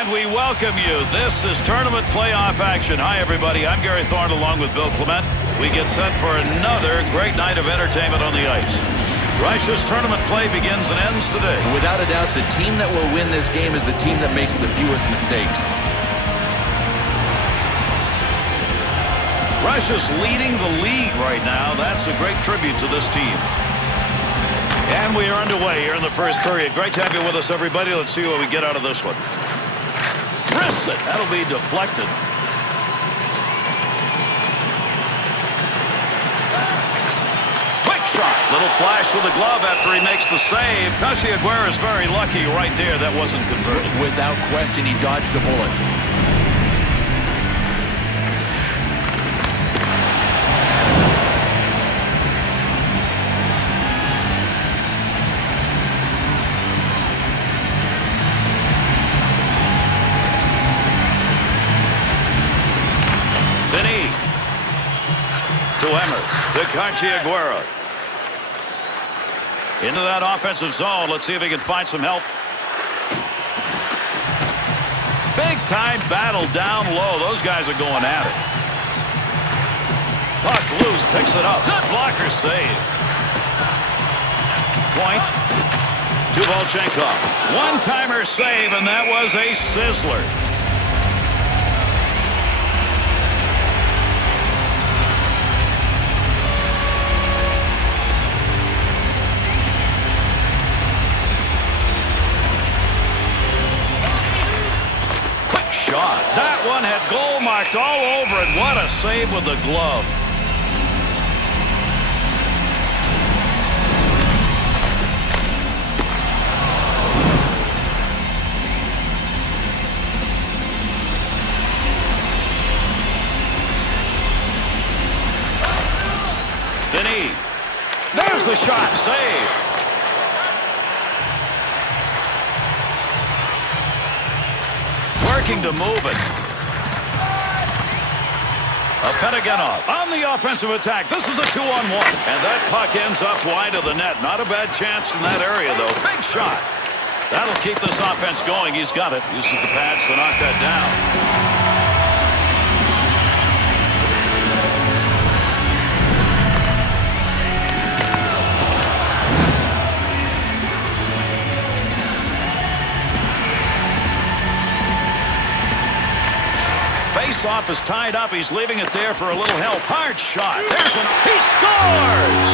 And we welcome you. This is tournament playoff action. Hi, everybody. I'm Gary Thorne along with Bill Clement. We get set for another great night of entertainment on the ice. Russia's tournament play begins and ends today. Without a doubt, the team that will win this game is the team that makes the fewest mistakes. Russia's leading the league right now. That's a great tribute to this team. And we are underway here in the first period. Great to have you with us, everybody. Let's see what we get out of this one. Wrists it. That'll be deflected. Quick shot. Little flash with the glove after he makes the save. Aguirre is very lucky right there. That wasn't converted. Without question, he dodged a bullet. To Emmer, to Aguirre. Into that offensive zone. Let's see if he can find some help. Big time battle down low. Those guys are going at it. Puck loose, picks it up. Good blocker save. Point to Volchenkov. One-timer save, and that was a sizzler. That one had goal marked all over it. What a save with the glove. Vinny. There's the shot. Save. Working to move it. Pentagonov on the offensive attack. This is a 2-on-1. And that puck ends up wide of the net. Not a bad chance in that area, though. Big shot. That'll keep this offense going. He's got it. Uses the pads to knock that down. Face-off is tied up. He's leaving it there for a little help. Hard shot. There's one. He scores!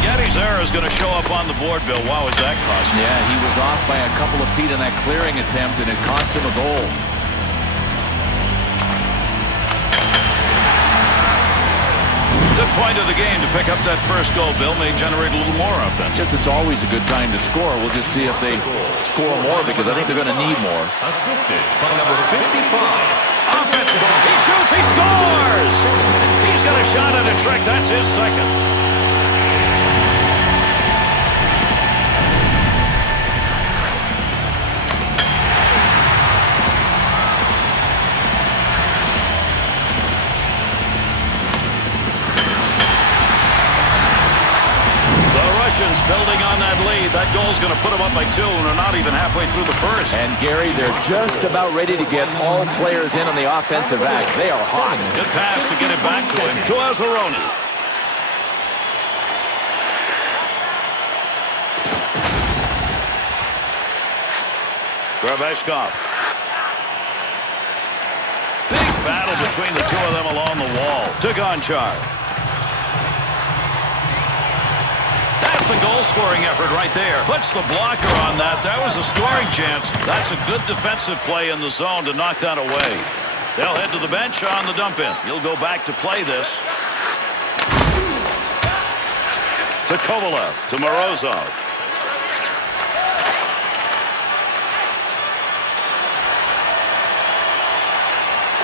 Getty's error is going to show up on the board, Bill. What was that cost? Yeah, he was off by a couple of feet in that clearing attempt, and it cost him a goal. Good point of the game to pick up that first goal, Bill. May generate a little more offense. Guess it's always a good time to score. We'll just see if they score more, because I think they're going to need more. Assisted by number 55. Offensive. He shoots. He scores. He's got a shot at a trick. That's his second. Building on that lead. That goal's going to put them up by 2, and they're not even halfway through the first. And Gary, they're just about ready to get all players in on the offensive act. They are hot. Good pass to get it back to him. To Azzaroni. Graveshkov. Big battle between the two of them along the wall. To Gonchar. The goal-scoring effort right there. Puts the blocker on that. That was a scoring chance. That's a good defensive play in the zone to knock that away. They'll head to the bench on the dump-in. He'll go back to play this. To Kovalev. To Morozov.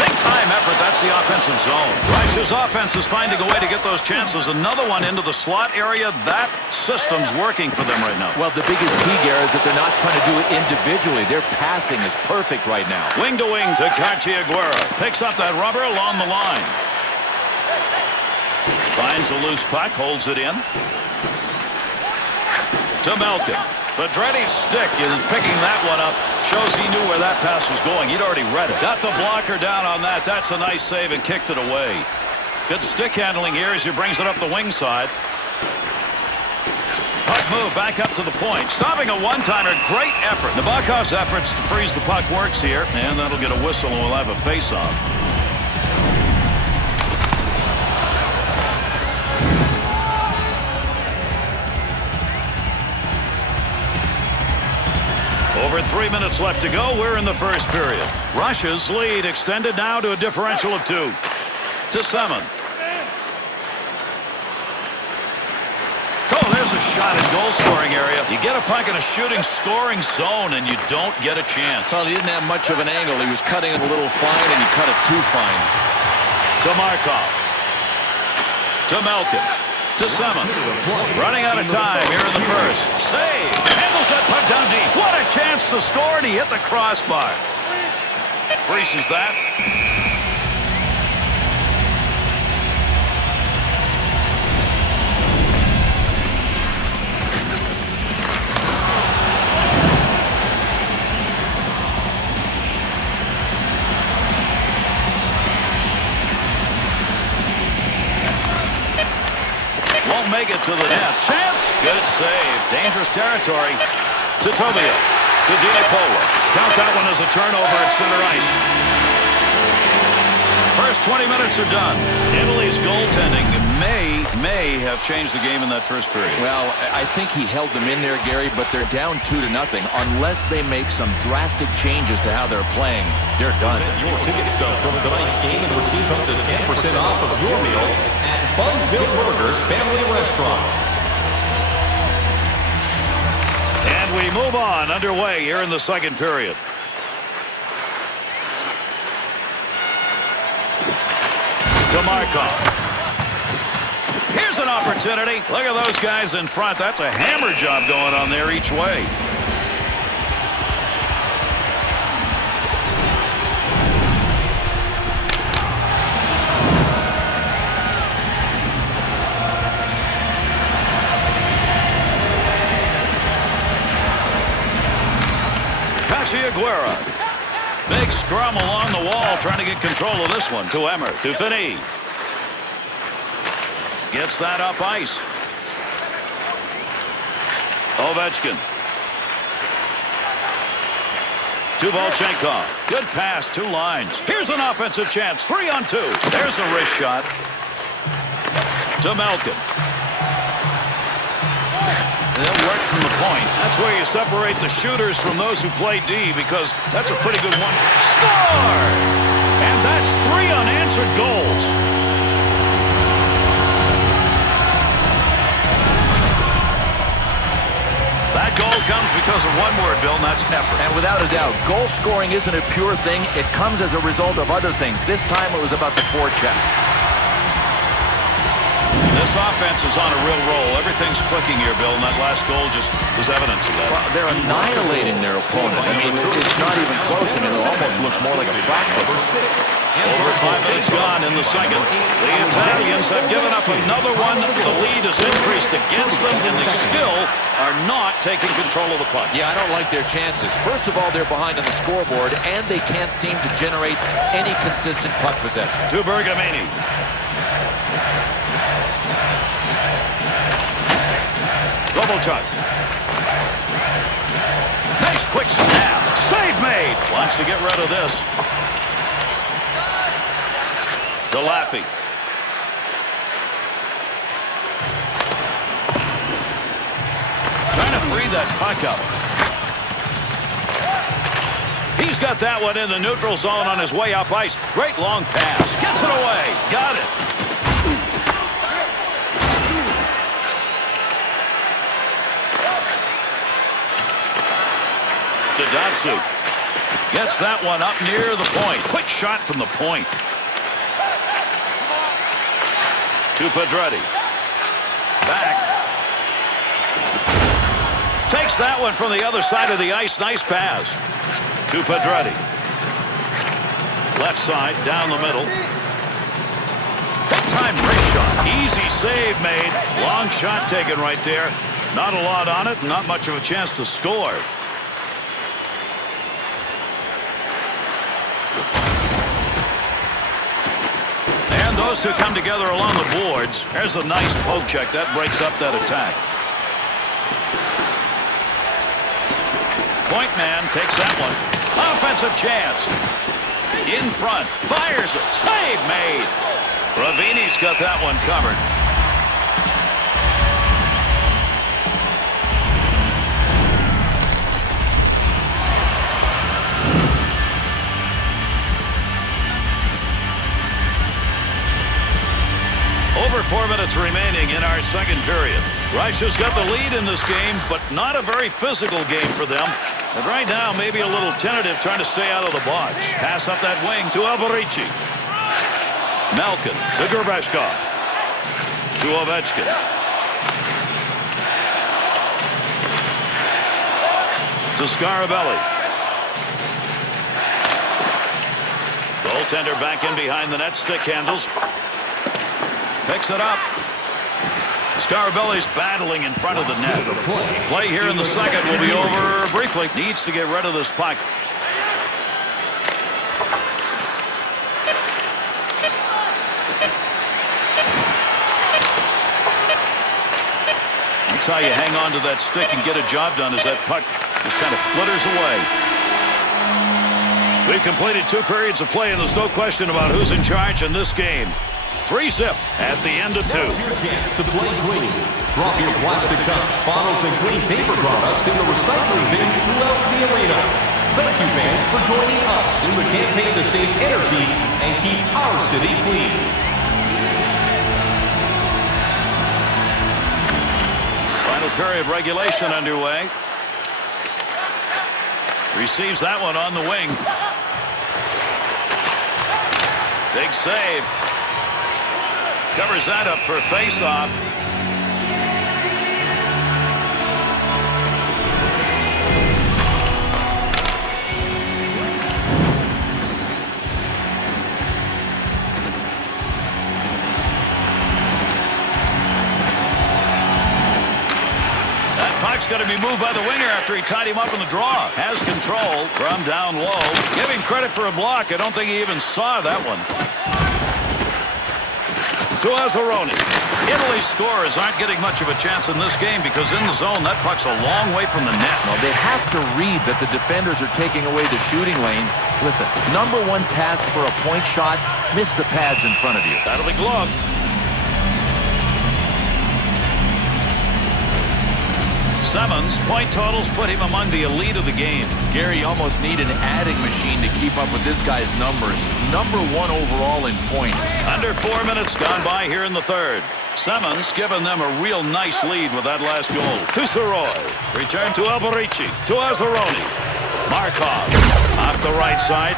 Big-time effort. That's the offensive zone. Russia's offense is finding a way to get those chances. Another one into the slot area. That system's working for them right now. Well, the biggest key, Gary, is that they're not trying to do it individually. Their passing is perfect right now. Wing to wing to Aguirre. Picks up that rubber along the line. Finds a loose puck, holds it in. To Malkin. Pedretti's stick is picking that one up. Shows he knew where that pass was going. He'd already read it. Got the blocker down on that. That's a nice save and kicked it away. Good stick handling here as he brings it up the wing side. Puck move back up to the point. Stopping a one-timer. Great effort. Nabokov's efforts to freeze the puck works here. And that'll get a whistle and we'll have a face-off. Over 3 minutes left to go. We're in the first period. Russia's lead extended now to a differential of 2. To Semin. Oh, there's a shot in goal-scoring area. You get a puck in a shooting, scoring zone, and you don't get a chance. Well, he didn't have much of an angle. He was cutting it a little fine, and he cut it too fine. To Markov. To Malkin. To Semin. Running out of time here in the first. Save. Handles that puck down deep. What a chance to score, and he hit the crossbar. Freezes that. Won't make it to the net. Chance. Good save. Dangerous territory. To Tobia. To Dinapola. Count that one as a turnover at center ice. First 20 minutes are done. Italy's goaltending may have changed the game in that first period. Well, I think he held them in there, Gary, but they're down 2-0. Unless they make some drastic changes to how they're playing, they're done. Your ticket stub from tonight's game and receive up to 10% off of your meal at Bunsville Burgers Family Restaurants. And we move on underway here in the second period. To Markov. Here's an opportunity. Look at those guys in front. That's a hammer job going on there each way. Aguera. Big scrum along the wall trying to get control of this one. To Emmer. To Finney. Gets that up ice. Ovechkin. To Volchenkov. Good pass. 2 lines. Here's an offensive chance. 3-on-2. There's a wrist shot. To Malkin. They'll work from the point. That's where you separate the shooters from those who play D, because that's a pretty good one. Score! And that's 3 unanswered goals. That goal comes because of one word, Bill, and that's effort. And without a doubt, goal scoring isn't a pure thing. It comes as a result of other things. This time it was about the forecheck. This offense is on a real roll. Everything's clicking here, Bill, and that last goal just is evidence of that. Well, they're annihilating their opponent. I mean, it's not even close. I mean, it almost looks more like a practice. Over 5 minutes gone in the second. The Italians have given up another one. The lead has increased against them, and they still are not taking control of the puck. Yeah, I don't like their chances. First of all, they're behind on the scoreboard, and they can't seem to generate any consistent puck possession. To Bergamini. Kovalchuk. Nice quick snap. Save made. Wants to get rid of this. To Laffy. Trying to free that puck up. He's got that one in the neutral zone on his way up ice. Great long pass. Gets it away. Got it. To Datsyuk. Gets that one up near the point. Quick shot from the point. To Pedretti. Back. Takes that one from the other side of the ice. Nice pass. To Pedretti. Left side, down the middle. Big time wrist shot. Easy save made. Long shot taken right there. Not a lot on it, and not much of a chance to score. And those two come together along the boards. There's a nice poke check. That breaks up that attack. Point man takes that one. Offensive chance. In front. Fires it. Save made. Ravini's got that one covered. Over 4 minutes remaining in our second period. Russia's got the lead in this game, but not a very physical game for them. And right now, maybe a little tentative, trying to stay out of the box. Pass up that wing to Alberici. Malkin to Gerbeshkov. To Ovechkin. To Scarabelli. Goaltender back in behind the net. Stick handles. Picks it up. Scarabelli's battling in front of the net. Play here in the second will be over briefly. Needs to get rid of this puck. That's how you hang on to that stick and get a job done, as that puck just kind of flutters away. We've completed 2 periods of play, and there's no question about who's in charge in this game. 3-0 at the end of 2. Now's your chance to play clean. Drop your plastic cups, bottles, and clean paper products in the recycling bins throughout the arena. Thank you, fans, for joining us in the campaign to save energy and keep our city clean. Final period regulation underway. Receives that one on the wing. Big save. Covers that up for face-off. That puck's going to be moved by the winger after he tied him up in the draw. Has control from down low. Give him credit for a block. I don't think he even saw that one. To Azzaroni. Italy's scorers aren't getting much of a chance in this game because in the zone, that puck's a long way from the net. Well, they have to read that the defenders are taking away the shooting lane. Listen, number 1 task for a point shot, miss the pads in front of you. That'll be gloved. Simmons, point totals put him among the elite of the game. Gary, you almost need an adding machine to keep up with this guy's numbers. Number 1 overall in points. Under 4 minutes gone by here in the third. Simmons giving them a real nice lead with that last goal. To Soroy. Return to Alberici. To Azzaroni. Markov. Off the right side.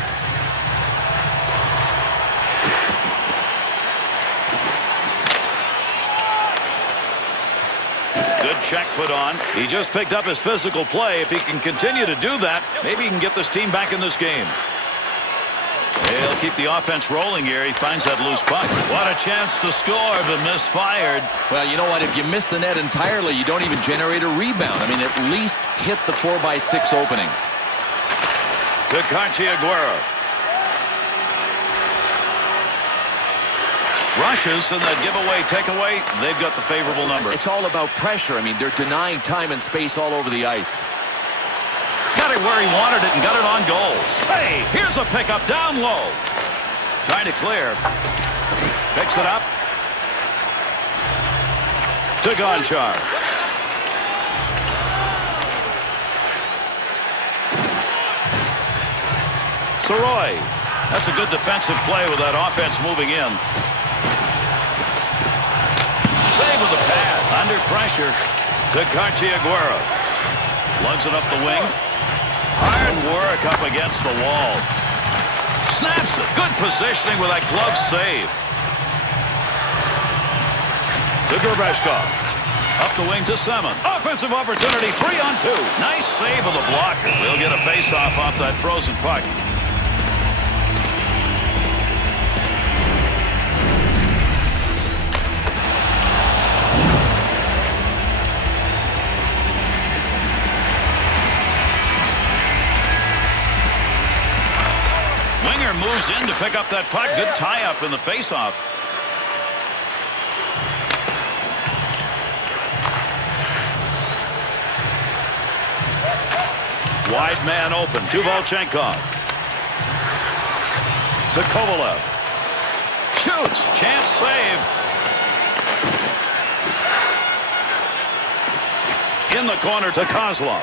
Good check put on. He just picked up his physical play. If he can continue to do that, maybe he can get this team back in this game. He'll keep the offense rolling here. He finds that loose puck. What a chance to score, but misfired. Well, you know what? If you miss the net entirely, you don't even generate a rebound. I mean, at least hit the 4x6 opening. To Cartier-Aguero. Rushes and that giveaway, takeaway, they've got the favorable number. It's all about pressure. I mean, they're denying time and space all over the ice. Got it where he wanted it and got it on goal. Save! Here's a pickup down low. Trying to clear. Picks it up. To Gonchar. Soroy. That's a good defensive play with that offense moving in. Save with the pad. Under pressure to Cartier-Aguero. Lugs it up the wing. Hard work up against the wall. Snaps it. Good positioning with that glove save. To Gerbeshkov. Up the wing to Simmons. Offensive opportunity. 3-on-2. Nice save of the blocker. We'll get a face-off off that frozen puck. winger moves in to pick up that puck. Good tie-up in the faceoff. Wide man open to Volchenkov. To Kovalev. Shoots. Chance save. In the corner to Kozlov.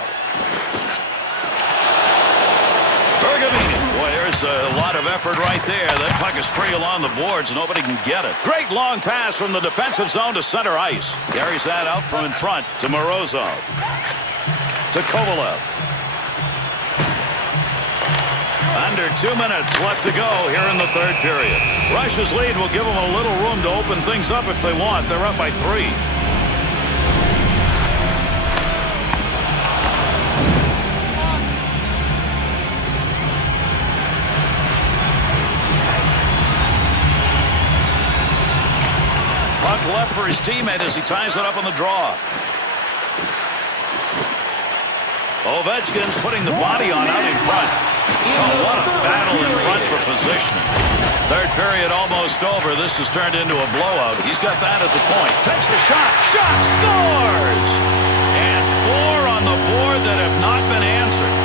Bergamini. Boy, there's a lot of effort right there. That puck is free along the boards. Nobody can get it. Great long pass from the defensive zone to center ice. Carries that out from in front to Morozov. To Kovalev. Under 2 minutes left to go here in the third period. Russia's lead will give them a little room to open things up if they want. They're up by 3. Puck left for his teammate as he ties it up on the draw. Ovechkin's putting the body on out in front. Oh, what a battle in front for positioning. Third period almost over. This has turned into a blowout. He's got that at the point. Takes the shot. Shot scores! And 4 on the board that have not been answered.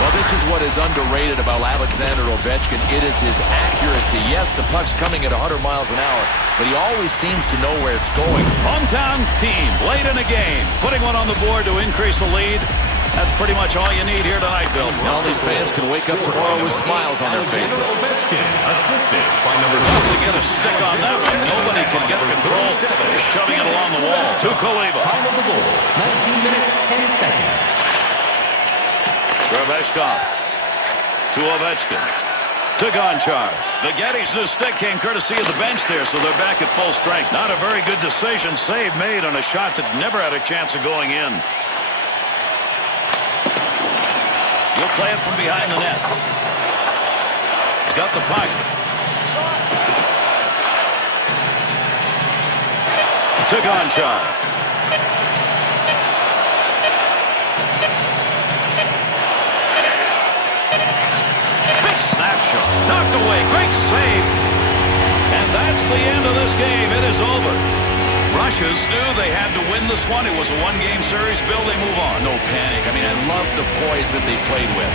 Well, this is what is underrated about Alexander Ovechkin. It is his accuracy. Yes, the puck's coming at 100 miles an hour, but he always seems to know where it's going. Hometown team late in the game, putting one on the board to increase the lead. That's pretty much all you need here tonight, Bill. And all these fans can wake up tomorrow with smiles on their faces. Ovechkin, assisted by number Tough to get a stick on that one. Nobody can get control. They're shoving it along the wall. To Kuleva. Time of the goal, 19 minutes, 10 seconds. Trevechkov to Ovechkin to Gonchar. The Geddes' new stick came courtesy of the bench there, so they're back at full strength. Not a very good decision. Save made on a shot that never had a chance of going in. He'll play it from behind the net. He's got the puck. To Gonchar. Knocked away. Great save. And that's the end of this game. It is over. Russians knew they had to win this one. It was a one-game series. Bill, they move on. No panic. I mean, I love the poise that they played with.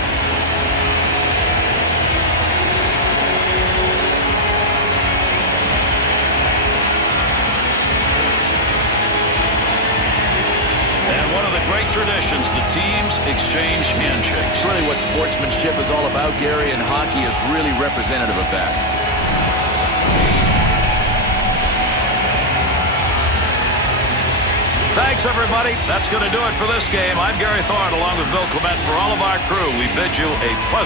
And one of the great traditions, the teams exchange handshakes. It's really what sportsmanship is all about, Gary, and hockey is really representative of that. Thanks, everybody. That's going to do it for this game. I'm Gary Thorne, along with Bill Clement. For all of our crew, we bid you a pleasant